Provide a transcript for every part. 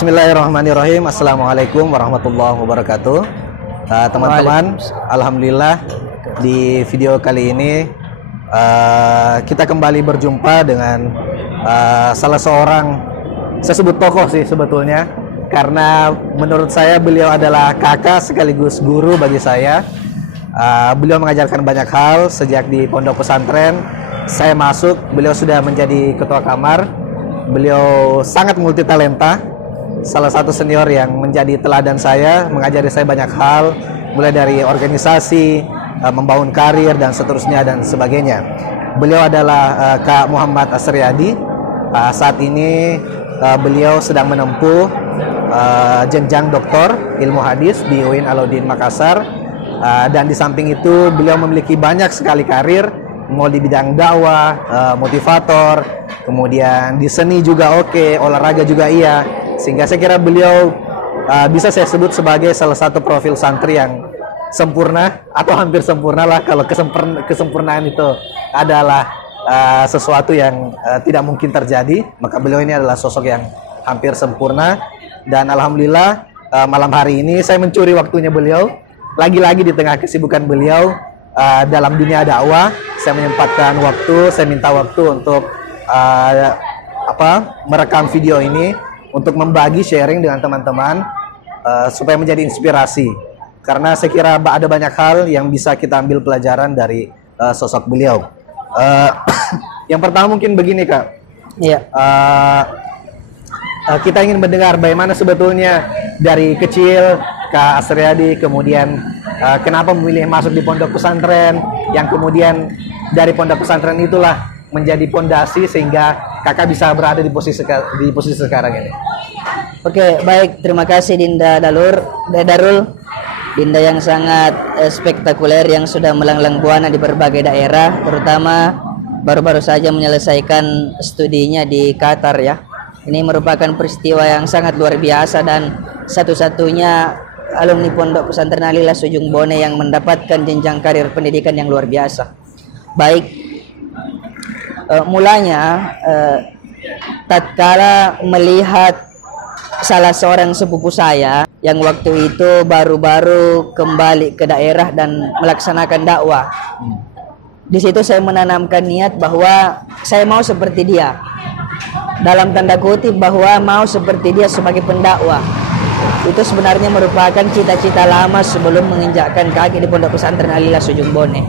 Bismillahirrahmanirrahim. Assalamualaikum warahmatullahi wabarakatuh. Teman-teman, alhamdulillah di video kali ini kita kembali berjumpa dengan salah seorang, saya sebut tokoh sih sebetulnya, karena menurut saya beliau adalah kakak sekaligus guru bagi saya. Beliau mengajarkan banyak hal sejak di pondok pesantren. Saya masuk, beliau sudah menjadi ketua kamar. Beliau sangat multitalenta. Salah satu senior yang menjadi teladan saya, mengajari saya banyak hal, mulai dari organisasi, membangun karir, dan seterusnya dan sebagainya. Beliau adalah Kak Muhammad Asriyadi. Saat ini beliau sedang menempuh jenjang doktor ilmu hadis di UIN Alauddin Makassar. Dan di samping itu beliau memiliki banyak sekali karir, mau di bidang dakwah, motivator, kemudian di seni juga oke, olahraga juga iya. Sehingga saya kira beliau bisa saya sebut sebagai salah satu profil santri yang sempurna atau hampir sempurna lah. Kalau kesempurnaan itu adalah sesuatu yang tidak mungkin terjadi, maka beliau ini adalah sosok yang hampir sempurna. Dan alhamdulillah malam hari ini saya mencuri waktunya beliau. Lagi-lagi di tengah kesibukan beliau dalam dunia dakwah, saya menyempatkan waktu, saya minta waktu untuk merekam video ini, untuk membagi sharing dengan teman-teman supaya menjadi inspirasi. Karena saya kira ada banyak hal yang bisa kita ambil pelajaran dari sosok beliau. Yang pertama mungkin begini, Kak. Iya. Kita ingin mendengar bagaimana sebetulnya dari kecil Kak Asriyadi, kemudian kenapa memilih masuk di pondok pesantren, yang kemudian dari pondok pesantren itulah menjadi pondasi sehingga kakak bisa berada di posisi sekarang ini. Oke, baik, terima kasih Dinda Darul, Dinda yang sangat spektakuler yang sudah melanglang buana di berbagai daerah, terutama baru-baru saja menyelesaikan studinya di Qatar ya. Ini merupakan peristiwa yang sangat luar biasa dan satu-satunya alumni Pondok Pesantren Al-Ikhlas Ujung Bone yang mendapatkan jenjang karir pendidikan yang luar biasa. Baik, mulanya tatkala melihat salah seorang sepupu saya yang waktu itu baru-baru kembali ke daerah dan melaksanakan dakwah. Di situ saya menanamkan niat bahwa saya mau seperti dia. Dalam tanda kutip bahwa mau seperti dia sebagai pendakwah. Itu sebenarnya merupakan cita-cita lama sebelum menginjakkan kaki di Pondok Pesantren Al-Ikhlas Ujung Bone.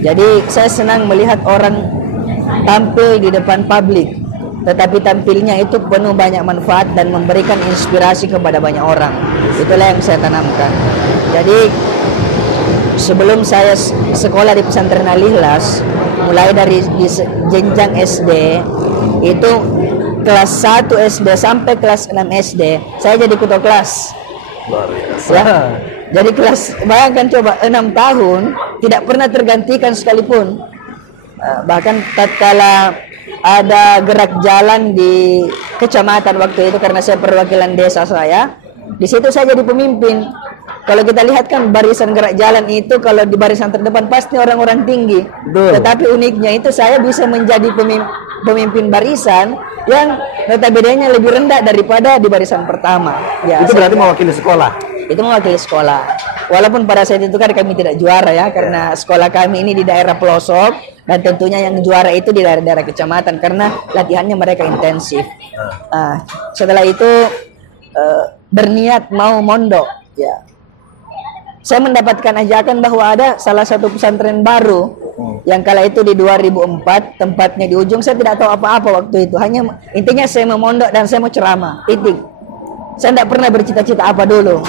Jadi saya senang melihat orang tampil di depan publik, tetapi tampilnya itu penuh banyak manfaat dan memberikan inspirasi kepada banyak orang. Itulah yang saya tanamkan. Jadi sebelum saya sekolah di Pesantren Al-Ikhlas, mulai dari jenjang SD itu kelas 1 SD sampai kelas 6 SD saya jadi ketua kelas. Luar biasa. Ya. Jadi kelas, bayangkan coba 6 tahun tidak pernah tergantikan sekalipun. Bahkan tatkala ada gerak jalan di kecamatan waktu itu, karena saya perwakilan desa saya, di situ saya jadi pemimpin. Kalau kita lihat kan barisan gerak jalan itu, kalau di barisan terdepan pasti orang-orang tinggi. Tetapi uniknya itu saya bisa menjadi pemimpin barisan yang notabene-nya lebih rendah daripada di barisan pertama. Ya, itu berarti mewakili sekolah? Itu mewakili sekolah. Walaupun pada saat itu kan kami tidak juara ya, karena sekolah kami ini di daerah pelosok, dan tentunya yang juara itu di daerah-daerah kecamatan karena latihannya mereka intensif. Setelah itu berniat mau mondok ya. Saya mendapatkan ajakan bahwa ada salah satu pesantren baru yang kala itu di 2004, tempatnya di ujung. Saya tidak tahu apa-apa waktu itu, hanya intinya saya mau mondok dan saya mau ceramah, titik. Saya tidak pernah bercita-cita apa dulu.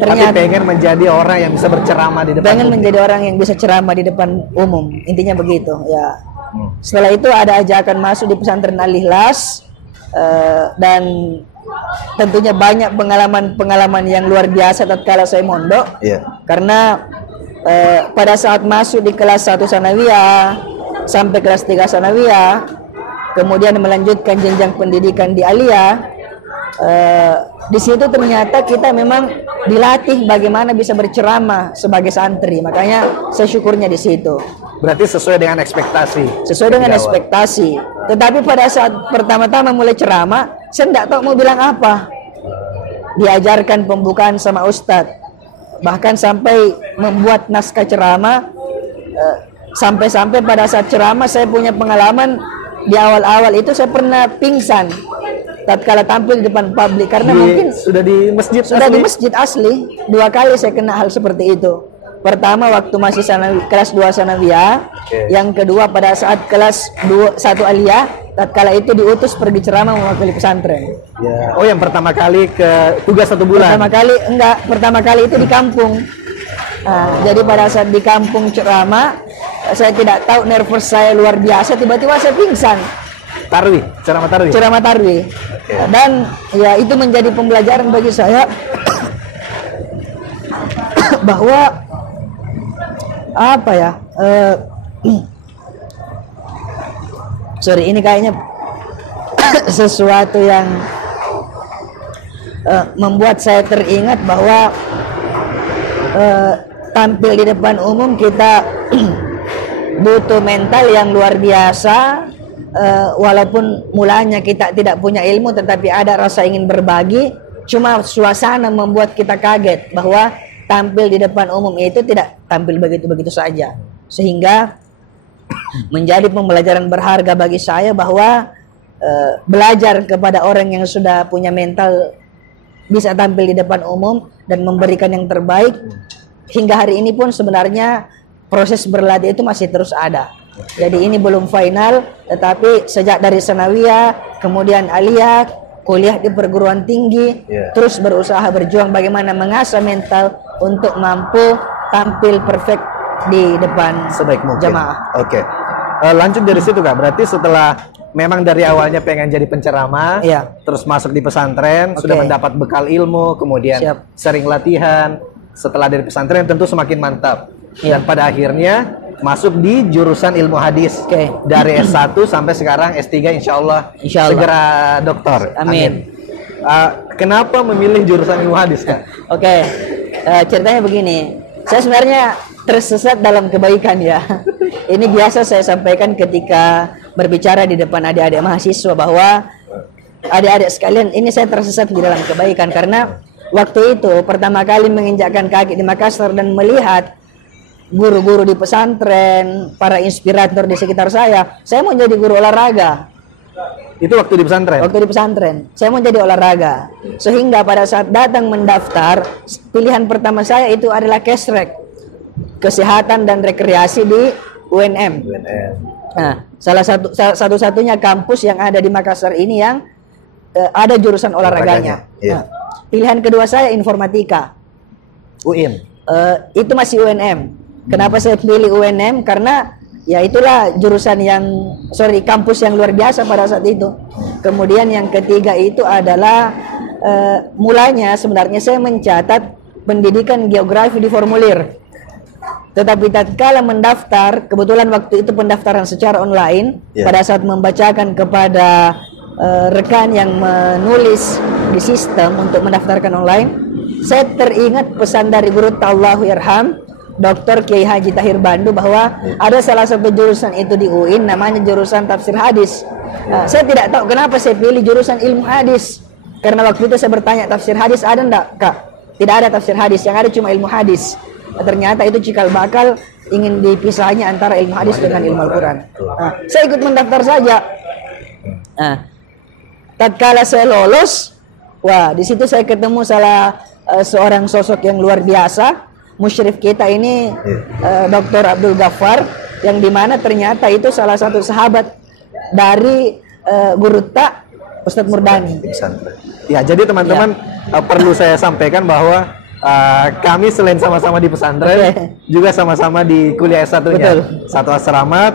Ternyata pengen menjadi orang yang bisa berceramah di depan. Pengen menjadi orang yang bisa ceramah di depan umum, intinya begitu ya. Setelah itu ada ajakan masuk di Pesantren Al-Ikhlas, dan tentunya banyak pengalaman yang luar biasa tatkala saya mondok. Karena pada saat masuk di kelas 1 sanawiyah sampai kelas 3 sanawiyah, kemudian melanjutkan jenjang pendidikan di aliyah, di situ ternyata kita memang dilatih bagaimana bisa berceramah sebagai santri. Makanya saya syukurnya di situ. Berarti sesuai dengan ekspektasi. Sesuai dengan ekspektasi. Tetapi pada saat pertama-tama mulai ceramah, saya tidak tahu mau bilang apa. Diajarkan pembukaan sama Ustadz, bahkan sampai membuat naskah ceramah. Sampai-sampai pada saat ceramah saya punya pengalaman di awal-awal itu saya pernah pingsan tatkala tampil di depan publik karena mungkin sudah di masjid asli 2 kali saya kena hal seperti itu. Pertama waktu masih kelas 2 sanawiyah, yang kedua pada saat kelas 1 aliyah, tatkala itu diutus pergi ceramah mewakili pesantren. Ya. Oh, yang pertama kali ke tugas 1 bulan. Pertama kali itu di kampung. Jadi pada saat di kampung ceramah, saya tidak tahu, nervous saya luar biasa, tiba-tiba saya pingsan. Ceramah tarwih. Dan ya itu menjadi pembelajaran bagi saya bahwa apa ya? Sorry, ini kayaknya sesuatu yang membuat saya teringat bahwa tampil di depan umum kita butuh mental yang luar biasa. Walaupun mulanya kita tidak punya ilmu, tetapi ada rasa ingin berbagi. Cuma suasana membuat kita kaget bahwa tampil di depan umum itu tidak tampil begitu-begitu saja, sehingga menjadi pembelajaran berharga bagi saya bahwa belajar kepada orang yang sudah punya mental bisa tampil di depan umum dan memberikan yang terbaik. Hingga hari ini pun sebenarnya proses berlatih itu masih terus ada. Jadi ini belum final, tetapi sejak dari sanawiyah, kemudian aliyah, kuliah di perguruan tinggi, terus berusaha berjuang bagaimana mengasah mental untuk mampu tampil perfect di depan sebaik mungkin jamaah. Oke. Lanjut dari situ Kak, berarti setelah memang dari awalnya pengen jadi penceramah, terus masuk di pesantren, sudah mendapat bekal ilmu, kemudian sering latihan, setelah dari pesantren tentu semakin mantap. Dan pada akhirnya masuk di jurusan ilmu hadis dari S1 sampai sekarang S3 insya Allah segera doktor. Amin. Kenapa memilih jurusan ilmu hadis Kak? Ceritanya begini, saya sebenarnya tersesat dalam kebaikan ya. Ini biasa saya sampaikan ketika berbicara di depan adik-adik mahasiswa bahwa adik-adik sekalian, ini saya tersesat di dalam kebaikan karena waktu itu pertama kali menginjakkan kaki di Makassar dan melihat guru-guru di pesantren, para inspirator di sekitar saya mau jadi guru olahraga. Itu waktu di pesantren? Waktu di pesantren, saya mau jadi olahraga. Sehingga pada saat datang mendaftar, pilihan pertama saya itu adalah Kesrek, Kesehatan dan Rekreasi di UNM. Nah, salah satu-satunya kampus yang ada di Makassar ini yang ada jurusan olahraganya. Nah, pilihan kedua saya informatika. UIN. Itu masih UNM. Kenapa saya pilih UNM? Karena ya itulah jurusan kampus yang luar biasa pada saat itu. Kemudian yang ketiga itu adalah mulanya sebenarnya saya mencatat pendidikan geografi di formulir. Tetapi tatkala mendaftar, kebetulan waktu itu pendaftaran secara online, pada saat membacakan kepada rekan yang menulis di sistem untuk mendaftarkan online, saya teringat pesan dari guru Allahu Yarham, Dr. Kiai Haji Tahir Bandu, bahwa ada salah satu jurusan itu di UIN namanya jurusan tafsir hadis. Saya tidak tahu kenapa saya pilih jurusan ilmu hadis, karena waktu itu saya bertanya, tafsir hadis ada enggak Kak? Tidak ada tafsir hadis, yang ada cuma ilmu hadis. Ternyata itu cikal bakal ingin dipisahnya antara ilmu hadis dengan ilmu Al-Quran. Saya ikut mendaftar saja. Tatkala saya lolos, wah di situ saya ketemu seorang sosok yang luar biasa. Musyrif kita ini Dr. Abdul Ghaffar, yang dimana ternyata itu salah satu sahabat dari Guru Tak Ustadz Murdani. Ya, jadi teman-teman perlu saya sampaikan bahwa kami selain sama-sama di pesantren, juga sama-sama di kuliah S1-nya. Satu asrama,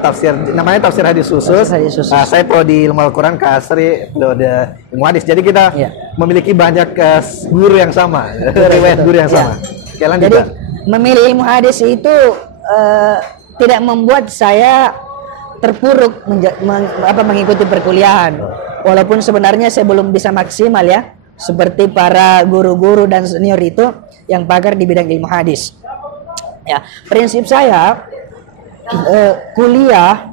namanya tafsir hadis khusus. Saya prodi ilmu Al-Quran, Kasri, ilmu hadis. Jadi kita memiliki banyak guru yang sama, riwayat guru yang sama. Jadi memilih ilmu hadis itu tidak membuat saya terpuruk mengikuti perkuliahan. Walaupun sebenarnya saya belum bisa maksimal ya, seperti para guru-guru dan senior itu yang pakar di bidang ilmu hadis. Ya, prinsip saya kuliah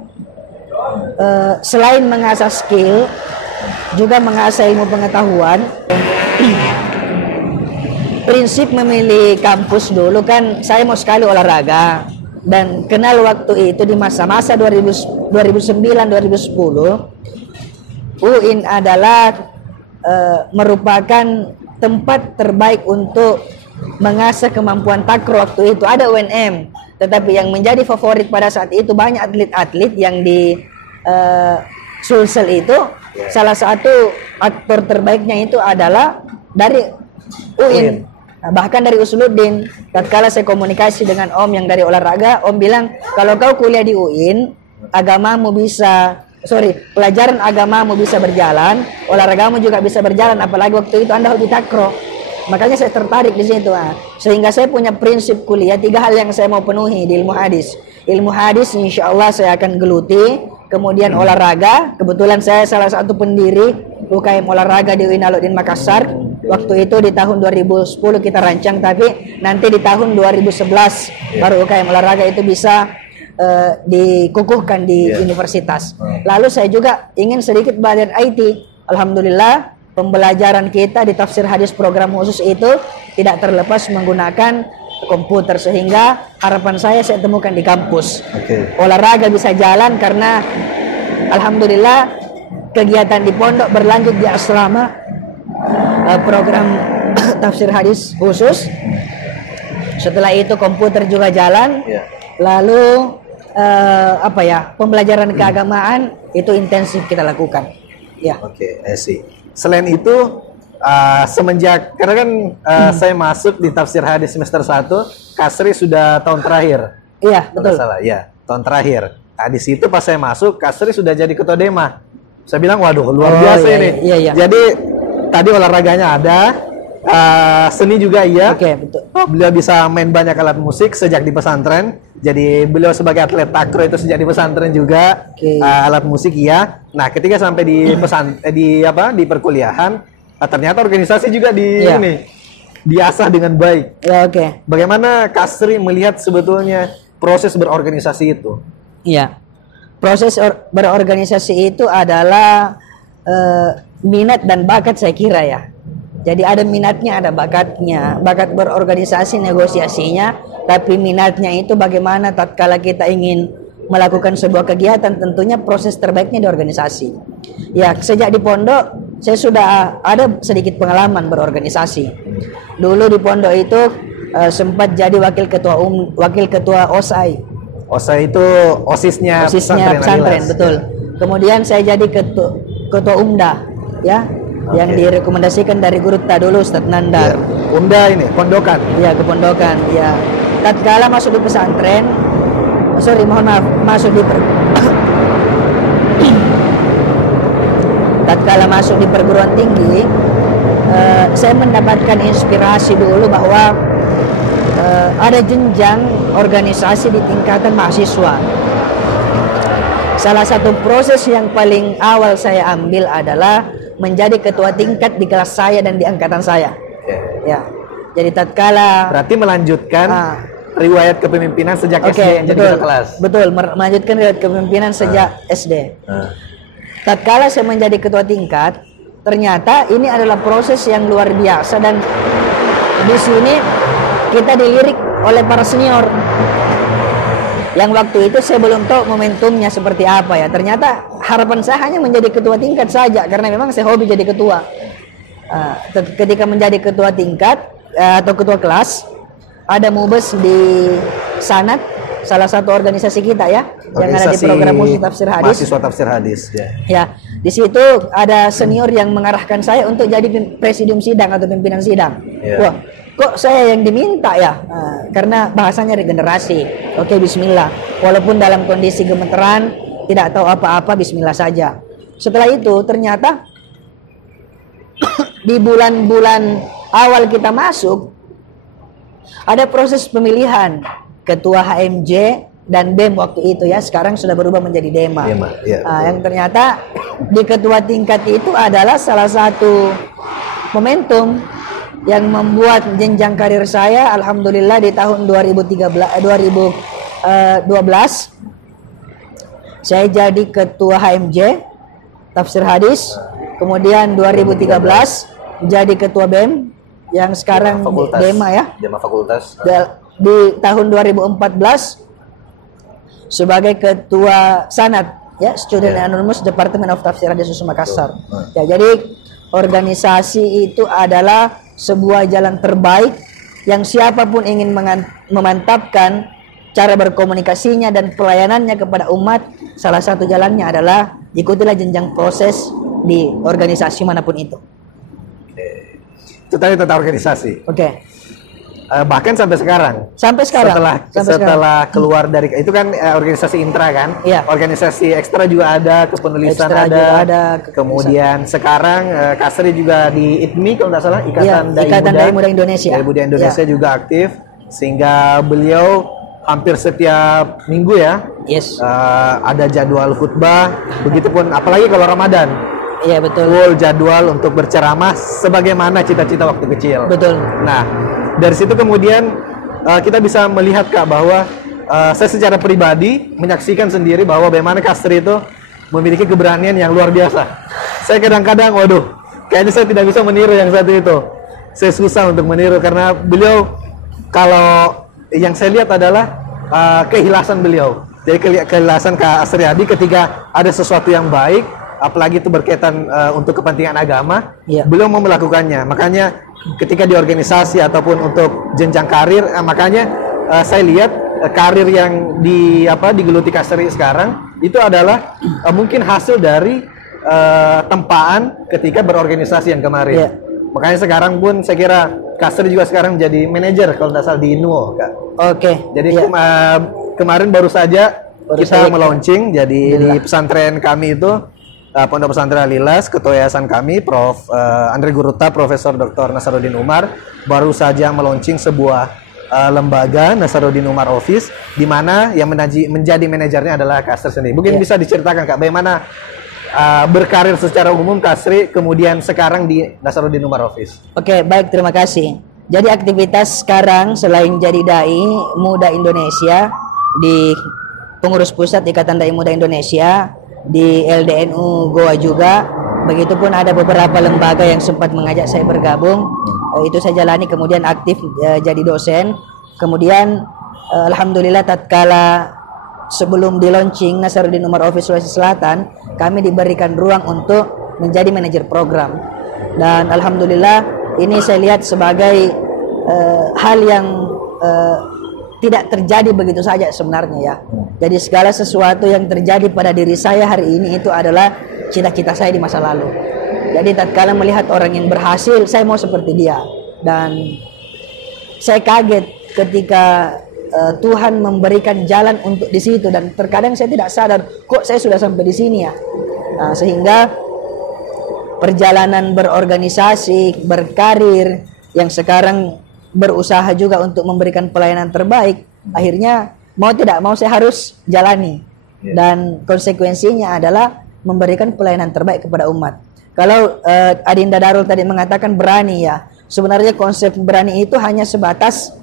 selain mengasah skill, juga mengasah ilmu pengetahuan. Prinsip memilih kampus dulu kan saya mau sekali olahraga, dan kenal waktu itu di masa-masa 2009-2010 UIN adalah merupakan tempat terbaik untuk mengasah kemampuan takraw. Waktu itu ada UNM, tetapi yang menjadi favorit pada saat itu banyak atlet-atlet yang di Sulsel itu. Salah satu aktor terbaiknya itu adalah dari UIN. Nah, bahkan dari Usuluddin, tatkala saya komunikasi dengan Om yang dari olahraga, Om bilang kalau kau kuliah di UIN, pelajaran agamamu bisa berjalan, olahragamu juga bisa berjalan, apalagi waktu itu Anda hobi takraw. Makanya saya tertarik di situ. Sehingga saya punya prinsip kuliah 3 hal yang saya mau penuhi di ilmu hadis. Ilmu hadis insya Allah saya akan geluti. Kemudian olahraga, kebetulan saya salah satu pendiri UKM olahraga di UIN Alauddin Makassar. Waktu itu di tahun 2010 kita rancang, tapi nanti di tahun 2011 baru UKM olahraga itu bisa dikukuhkan di universitas. Lalu saya juga ingin sedikit belajar IT. Alhamdulillah pembelajaran kita di tafsir hadis program khusus itu tidak terlepas menggunakan komputer, sehingga harapan saya temukan di kampus. Olahraga bisa jalan karena alhamdulillah kegiatan di pondok berlanjut di asrama, program tafsir hadis khusus. Setelah itu komputer juga jalan. Lalu pembelajaran keagamaan itu intensif kita lakukan. I see. Selain itu semenjak karena kan saya masuk di tafsir hadis semester 1, Kasri sudah tahun terakhir. Iya, betul. Salah, ya, tahun terakhir. Nah, di situ pas saya masuk, Kasri sudah jadi ketua Dema. Saya bilang, waduh, luar biasa ini. Iya. Jadi tadi olahraganya ada, seni juga iya. Betul. Beliau bisa main banyak alat musik sejak di pesantren. Jadi beliau sebagai atlet takraw itu sejak di pesantren juga. Alat musik iya. Nah, ketika sampai di perkuliahan, ternyata organisasi juga diasah dengan baik. Bagaimana Kasri melihat sebetulnya proses berorganisasi itu? Iya. Proses berorganisasi itu adalah minat dan bakat saya kira ya. Jadi ada minatnya, ada bakatnya. Bakat berorganisasi, negosiasinya, tapi minatnya itu bagaimana tatkala kita ingin melakukan sebuah kegiatan, tentunya proses terbaiknya di organisasi. Ya, sejak di pondok saya sudah ada sedikit pengalaman berorganisasi. Dulu di pondok itu sempat jadi wakil ketua OSAI. OSAI itu OSISnya pesantren, betul. Kemudian saya jadi ketua UMDA, ya. Yang direkomendasikan dari guru dulu Ustadz Nandar. UMDA ini pondokan. Iya, kepondokan. Ya. Tatkala masuk di pesantren, tatkala masuk di perguruan tinggi, saya mendapatkan inspirasi dulu bahwa ada jenjang organisasi di tingkatan mahasiswa. Salah satu proses yang paling awal saya ambil adalah menjadi ketua tingkat di kelas saya dan di angkatan saya. Ya. Jadi tatkala berarti melanjutkan riwayat kepemimpinan sejak SD yang jadi ketua kelas. Betul, melanjutkan riwayat kepemimpinan sejak SD. Tatkala saya menjadi ketua tingkat, ternyata ini adalah proses yang luar biasa, dan di sini kita dilirik oleh para senior. Yang waktu itu saya belum tahu momentumnya seperti apa ya. Ternyata harapan saya hanya menjadi ketua tingkat saja, karena memang saya hobi jadi ketua. Ketika menjadi ketua tingkat atau ketua kelas, ada mubes di Sanad, salah satu organisasi kita ya, yang ada di program khusus tafsir hadis. Mahasiswa tafsir hadis. Ya, di situ ada senior yang mengarahkan saya untuk jadi presidium sidang atau pimpinan sidang. Wah, kok saya yang diminta ya? Karena bahasanya regenerasi. Oke, bismillah. Walaupun dalam kondisi gemeteran, tidak tahu apa-apa, bismillah saja. Setelah itu ternyata di bulan-bulan awal kita masuk, ada proses pemilihan ketua HMJ dan BEM waktu itu ya. Sekarang sudah berubah menjadi Dema. Yang ternyata di ketua tingkat itu adalah salah satu momentum yang membuat jenjang karir saya. Alhamdulillah di tahun 2012 saya jadi ketua HMJ tafsir hadis. Kemudian 2013 jadi ketua BEM yang sekarang DEMA ya. DEMA Fakultas. Di tahun 2014 sebagai ketua Sanat ya, Student Anonymous Department of Tafsir Hadis Makassar. Ya, jadi organisasi itu adalah sebuah jalan terbaik yang siapapun ingin memantapkan cara berkomunikasinya dan pelayanannya kepada umat, salah satu jalannya adalah ikutilah jenjang proses di organisasi manapun itu. Itu tadi tentang organisasi. Oke. Bahkan sampai sekarang. Sampai sekarang. Setelah keluar dari itu kan organisasi intra kan. Iya. Organisasi ekstra juga ada, kepenulisan Ekstra ada. juga ada, Kemudian sekarang Kasri juga di ITMI kalau tidak salah, Ikatan Dai Muda Indonesia. Dai Muda Indonesia juga aktif, sehingga beliau hampir setiap minggu ya. Yes. Ada jadwal khutbah, begitupun apalagi kalau Ramadan. Iya betul. Full jadwal untuk berceramah sebagaimana cita-cita waktu kecil. Betul. Nah, dari situ kemudian kita bisa melihat Kak bahwa saya secara pribadi menyaksikan sendiri bahwa bagaimana Kasri itu memiliki keberanian yang luar biasa. Saya kadang-kadang, waduh, kayaknya saya tidak bisa meniru yang satu itu. Saya susah untuk meniru karena beliau, kalau yang saya lihat adalah keikhlasan beliau. Jadi keikhlasan Kak Asriadi ketika ada sesuatu yang baik, apalagi itu berkaitan untuk kepentingan agama, beliau mau melakukannya. Makanya ketika di organisasi ataupun untuk jenjang karir, makanya saya lihat karir yang digeluti Kasri sekarang itu adalah mungkin hasil dari tempaan ketika berorganisasi yang kemarin. Makanya sekarang pun saya kira Kasri juga sekarang jadi manajer kalau tidak salah di Nuo, Kak. Oke. Jadi kemarin baru saja kita melaunching jadi di pesantren kami itu, Pondok Pesantren Alilas, Ketua Yayasan kami, Prof. Andre Guruta, Profesor Dr. Nasaruddin Umar, baru saja melaunching sebuah lembaga Nasaruddin Umar Office, di mana yang menjadi manajernya adalah Kasri sendiri. Mungkin bisa diceritakan Kak, bagaimana berkarir secara umum Kasri, kemudian sekarang di Nasaruddin Umar Office. Oke, baik, terima kasih. Jadi aktivitas sekarang selain jadi Dai Muda Indonesia di pengurus pusat Ikatan Dai Muda Indonesia, di LDNU Goa juga, begitupun ada beberapa lembaga yang sempat mengajak saya bergabung, itu saya jalani, kemudian aktif jadi dosen, kemudian alhamdulillah tatkala sebelum di launching Nasaruddin Umar Office Sulawesi Selatan, kami diberikan ruang untuk menjadi manajer program, dan alhamdulillah ini saya lihat sebagai hal yang tidak terjadi begitu saja sebenarnya ya. Jadi segala sesuatu yang terjadi pada diri saya hari ini itu adalah cita-cita saya di masa lalu. Jadi tatkala melihat orang yang berhasil, saya mau seperti dia. Dan saya kaget ketika Tuhan memberikan jalan untuk di situ, dan terkadang saya tidak sadar kok saya sudah sampai di sini ya. Nah, sehingga perjalanan berorganisasi, berkarir, yang sekarang berusaha juga untuk memberikan pelayanan terbaik, akhirnya mau tidak mau saya harus jalani, dan konsekuensinya adalah memberikan pelayanan terbaik kepada umat. Kalau Adinda Darul tadi mengatakan berani ya, sebenarnya konsep berani itu hanya sebatas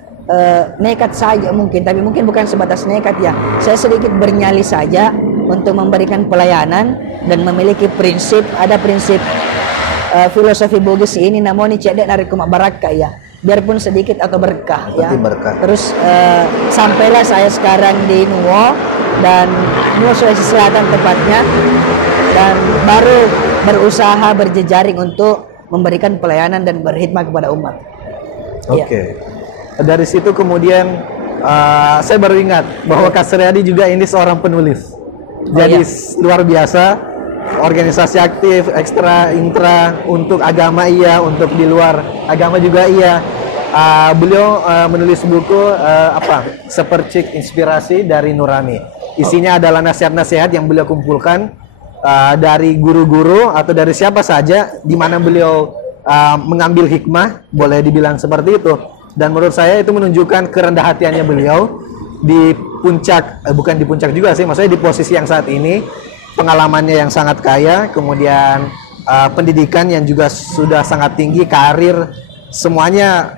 nekat saja mungkin, tapi mungkin bukan sebatas nekat ya. Saya sedikit bernyali saja untuk memberikan pelayanan dan memiliki prinsip, ada prinsip filosofi Bugis ini namanya cedek dari kumak baraka ya, biarpun sedikit atau berkah ya. Berkah. Terus sampailah saya sekarang di Nuo, dan Nuo Sulawesi Selatan tepatnya, dan baru berusaha berjejaring untuk memberikan pelayanan dan berkhidmat kepada umat. Oke. Dari situ kemudian saya baru ingat bahwa Kak Suryadi juga ini seorang penulis. Jadi luar biasa, organisasi aktif, ekstra, intra, untuk agama iya, untuk di luar agama juga iya. Beliau menulis buku Sepercik Inspirasi dari Nurani. Isinya adalah nasihat-nasihat yang beliau kumpulkan dari guru-guru atau dari siapa saja, di mana beliau mengambil hikmah, boleh dibilang seperti itu. Dan menurut saya itu menunjukkan kerendah hatiannya beliau di puncak, bukan di puncak juga sih, maksudnya di posisi yang saat ini, pengalamannya yang sangat kaya, kemudian pendidikan yang juga sudah sangat tinggi, karir, semuanya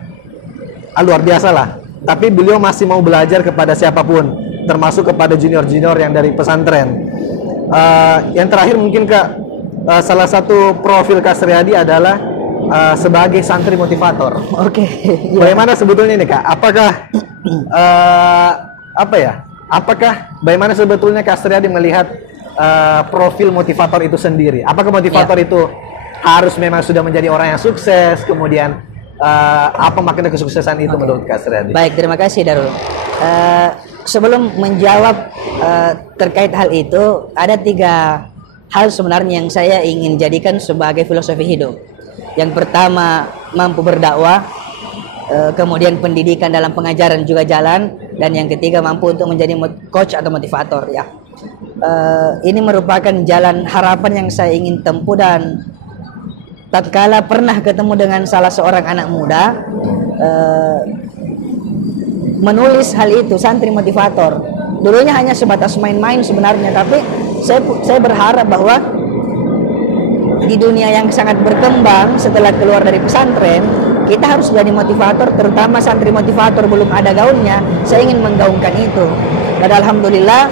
luar biasa lah. Tapi beliau masih mau belajar kepada siapapun, termasuk kepada junior-junior yang dari pesantren. Yang terakhir mungkin Kak, salah satu profil Kak Suryadi adalah sebagai santri motivator. Oke. Bagaimana sebetulnya nih Kak? Apakah apa ya? Apakah bagaimana sebetulnya Kak Suryadi melihat profil motivator itu sendiri? Apakah motivator itu harus memang sudah menjadi orang yang sukses? Kemudian apa makna kesuksesan itu menurut Kak Suryadi? Baik, terima kasih Darul. Sebelum menjawab terkait hal itu, ada 3 hal sebenarnya yang saya ingin jadikan sebagai filosofi hidup. Yang pertama, mampu berdakwah, kemudian pendidikan dalam pengajaran juga jalan, dan yang ketiga mampu untuk menjadi coach atau motivator ya. Ini merupakan jalan harapan yang saya ingin tempuh, dan tatkala pernah ketemu dengan salah seorang anak muda menulis hal itu, santri motivator. Dulunya hanya sebatas main-main sebenarnya, tapi saya berharap bahwa di dunia yang sangat berkembang setelah keluar dari pesantren, kita harus jadi motivator, terutama santri motivator belum ada gaunnya. Saya ingin menggaungkan itu, dan alhamdulillah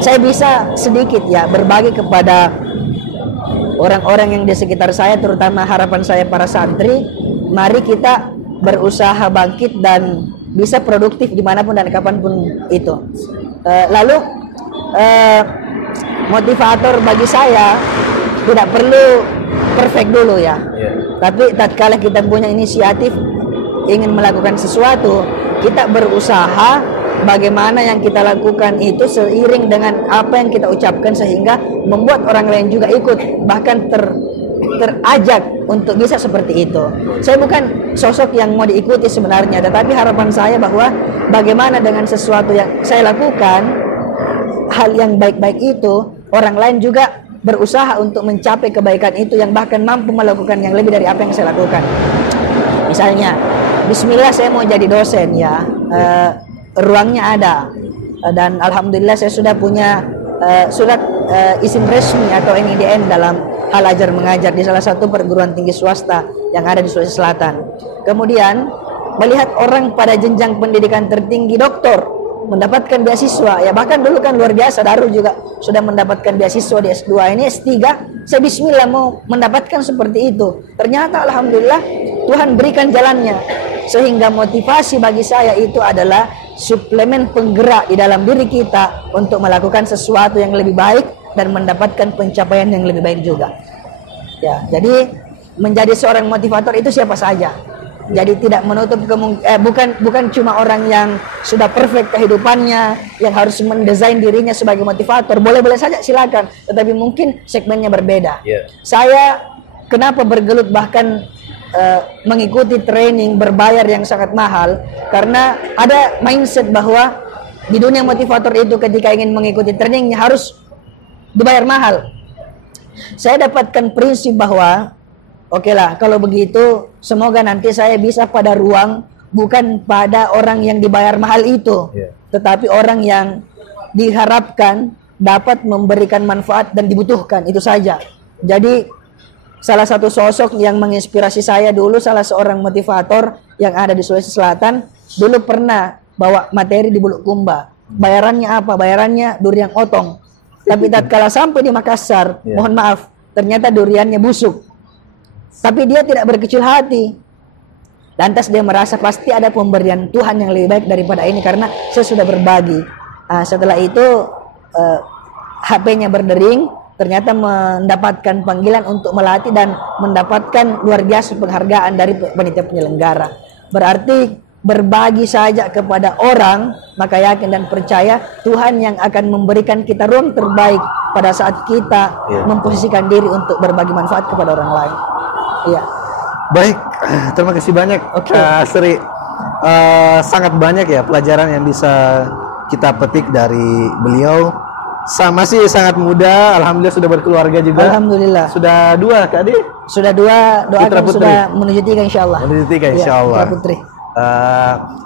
saya bisa sedikit ya berbagi kepada orang-orang yang di sekitar saya, terutama harapan saya para santri. Mari kita berusaha bangkit dan bisa produktif dimanapun dan kapanpun itu. Lalu motivator bagi saya tidak perlu perfect dulu ya. Tapi tatkala kita punya inisiatif ingin melakukan sesuatu, kita berusaha bagaimana yang kita lakukan itu seiring dengan apa yang kita ucapkan, sehingga membuat orang lain juga ikut, bahkan terajak untuk bisa seperti itu. Saya bukan sosok yang mau diikuti sebenarnya, tetapi harapan saya bahwa bagaimana dengan sesuatu yang saya lakukan, hal yang baik-baik itu, orang lain juga berusaha untuk mencapai kebaikan itu, yang bahkan mampu melakukan yang lebih dari apa yang saya lakukan. Misalnya, bismillah saya mau jadi dosen ya, ruangnya ada, dan alhamdulillah saya sudah punya surat izin resmi atau NIDN dalam hal ajar mengajar di salah satu perguruan tinggi swasta yang ada di Sulawesi Selatan. Kemudian melihat orang pada jenjang pendidikan tertinggi, doktor, mendapatkan beasiswa ya, bahkan dulu kan luar biasa, Darul juga sudah mendapatkan beasiswa di S2, ini S3, saya bismillah mau mendapatkan seperti itu. Ternyata alhamdulillah Tuhan berikan jalannya, sehingga motivasi bagi saya itu adalah suplemen penggerak di dalam diri kita untuk melakukan sesuatu yang lebih baik dan mendapatkan pencapaian yang lebih baik juga. Ya, jadi menjadi seorang motivator itu siapa saja. Jadi tidak menutup bukan cuma orang yang sudah perfect kehidupannya yang harus mendesain dirinya sebagai motivator. Boleh-boleh saja silakan, tetapi mungkin segmennya berbeda. Saya kenapa bergelut bahkan mengikuti training berbayar yang sangat mahal, karena ada mindset bahwa di dunia motivator itu ketika ingin mengikuti trainingnya harus dibayar mahal. Saya dapatkan prinsip bahwa oke lah, kalau begitu semoga nanti saya bisa pada ruang bukan pada orang yang dibayar mahal itu, tetapi orang yang diharapkan dapat memberikan manfaat dan dibutuhkan, itu saja. Jadi salah satu sosok yang menginspirasi saya dulu, salah seorang motivator yang ada di Sulawesi Selatan, dulu pernah bawa materi di Bulukumba. Bayarannya apa? Bayarannya durian otong. Tapi tatkala sampai di Makassar, mohon maaf, ternyata duriannya busuk. Tapi dia tidak berkecil hati. Lantas dia merasa pasti ada pemberian Tuhan yang lebih baik daripada ini, karena saya sudah berbagi. Setelah itu HP-nya berdering, ternyata mendapatkan panggilan untuk melatih dan mendapatkan luar biasa penghargaan dari panitia penyelenggara. Berarti berbagi saja kepada orang, maka yakin dan percaya Tuhan yang akan memberikan kita ruang terbaik pada saat kita memposisikan diri untuk berbagi manfaat kepada orang lain. Iya. Baik, terima kasih banyak Sri. Sangat banyak ya pelajaran yang bisa kita petik dari beliau. Masih sangat muda, alhamdulillah sudah berkeluarga juga. Alhamdulillah. Sudah 2 Kak Adi? Sudah 2, doakan sudah menuju 3 insyaallah. Menuju 3 insyaallah. Ya, putri.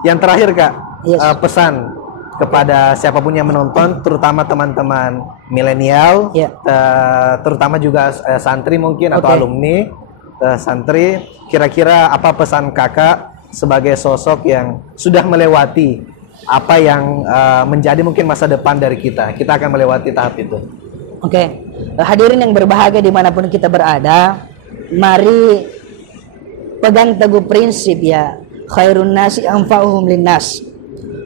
Yang terakhir Kak, pesan kepada siapapun yang menonton, terutama teman-teman milenial, terutama juga santri mungkin atau alumni santri, kira-kira apa pesan Kakak sebagai sosok yang sudah melewati apa yang menjadi mungkin masa depan dari kita? Kita akan melewati tahap itu. Oke, hadirin yang berbahagia dimanapun kita berada, mari pegang teguh prinsip ya, khairun nasi anfa'uhum linnas.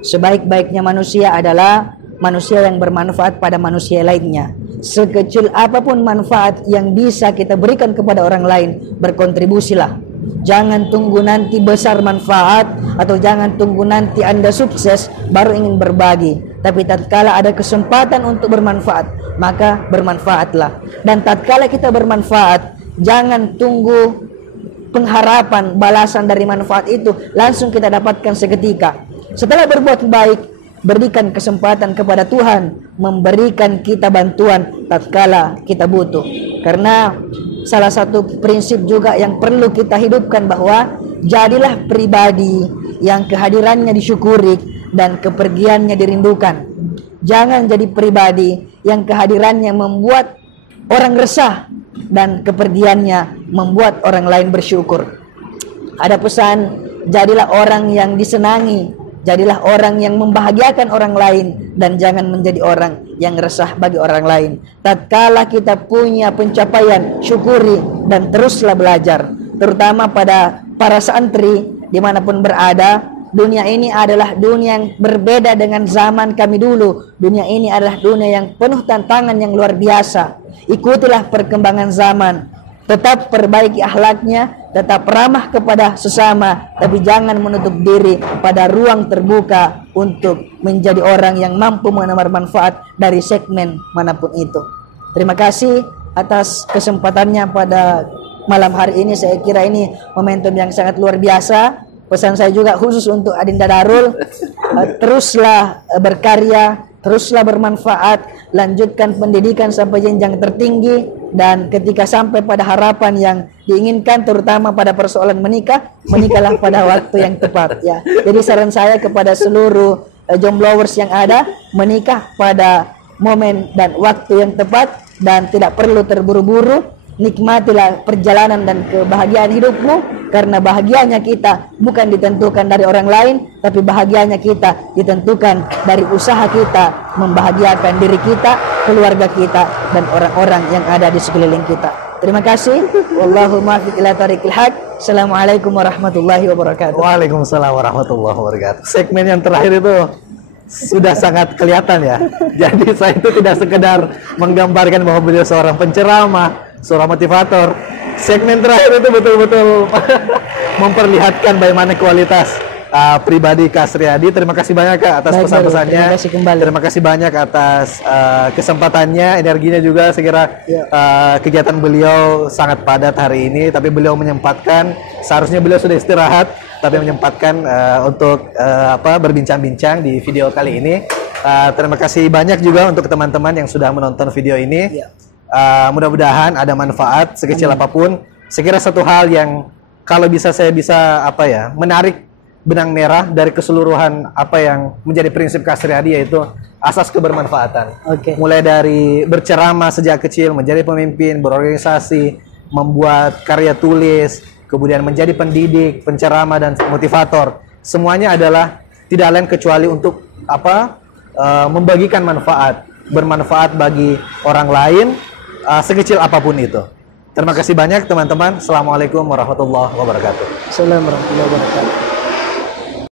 Sebaik-baiknya manusia adalah manusia yang bermanfaat pada manusia lainnya. Sekecil apapun manfaat yang bisa kita berikan kepada orang lain, berkontribusilah. Jangan tunggu nanti besar manfaat, atau jangan tunggu nanti Anda sukses baru ingin berbagi. Tapi tatkala ada kesempatan untuk bermanfaat, maka bermanfaatlah. Dan tatkala kita bermanfaat, jangan tunggu pengharapan balasan dari manfaat itu langsung kita dapatkan seketika. Setelah berbuat baik, berikan kesempatan kepada Tuhan memberikan kita bantuan tatkala kita butuh. Karena salah satu prinsip juga yang perlu kita hidupkan bahwa jadilah pribadi yang kehadirannya disyukuri dan kepergiannya dirindukan. Jangan jadi pribadi yang kehadirannya membuat orang resah dan kepergiannya membuat orang lain bersyukur. Ada pesan, jadilah orang yang disenangi, jadilah orang yang membahagiakan orang lain, dan jangan menjadi orang yang resah bagi orang lain. Tatkala kita punya pencapaian, syukuri dan teruslah belajar. Terutama pada para santri dimanapun berada, dunia ini adalah dunia yang berbeda dengan zaman kami dulu. Dunia ini adalah dunia yang penuh tantangan yang luar biasa. Ikutilah perkembangan zaman, tetap perbaiki akhlaknya, tetap ramah kepada sesama, tapi jangan menutup diri pada ruang terbuka untuk menjadi orang yang mampu menamar manfaat dari segmen manapun itu. Terima kasih atas kesempatannya pada malam hari ini. Saya kira ini momentum yang sangat luar biasa. Pesan saya juga khusus untuk Adinda Darul, teruslah berkarya, teruslah bermanfaat, lanjutkan pendidikan sampai jenjang tertinggi, dan ketika sampai pada harapan yang diinginkan, terutama pada persoalan menikah, menikahlah pada waktu yang tepat ya. Jadi saran saya kepada seluruh jombloers yang ada, menikah pada momen dan waktu yang tepat dan tidak perlu terburu-buru. Nikmatilah perjalanan dan kebahagiaan hidupmu, karena bahagianya kita bukan ditentukan dari orang lain, tapi bahagianya kita ditentukan dari usaha kita membahagiakan diri kita, keluarga kita, dan orang-orang yang ada di sekeliling kita. Terima kasih. Wallahu muwaffiq ila thoriqil haq. Assalamualaikum warahmatullahi wabarakatuh. Waalaikumsalam warahmatullahi wabarakatuh. Segmen yang terakhir itu sudah sangat kelihatan ya. Jadi saya itu tidak sekedar menggambarkan bahwa beliau seorang penceramah, seorang motivator. Segmen terakhir itu betul-betul memperlihatkan bagaimana kualitas pribadi Kak Suryadi. Terima kasih banyak Kak atas pesan-pesannya. Terima kasih kembali. Terima kasih banyak atas kesempatannya, energinya juga. Saya kira kegiatan beliau sangat padat hari ini, tapi beliau menyempatkan. Seharusnya beliau sudah istirahat, tapi menyempatkan untuk berbincang-bincang di video kali ini. Terima kasih banyak juga untuk teman-teman yang sudah menonton video ini. Mudah-mudahan ada manfaat sekecil apapun. Saya kira satu hal yang kalau saya bisa menarik benang merah dari keseluruhan apa yang menjadi prinsip Kak Suryadi, yaitu asas kebermanfaatan. Mulai dari berceramah sejak kecil, menjadi pemimpin, berorganisasi, membuat karya tulis, kemudian menjadi pendidik, penceramah, dan motivator. Semuanya adalah tidak lain kecuali untuk membagikan manfaat, bermanfaat bagi orang lain, sekecil apapun itu. Terima kasih banyak teman-teman. Assalamualaikum warahmatullahi wabarakatuh. Assalamualaikum warahmatullahi wabarakatuh.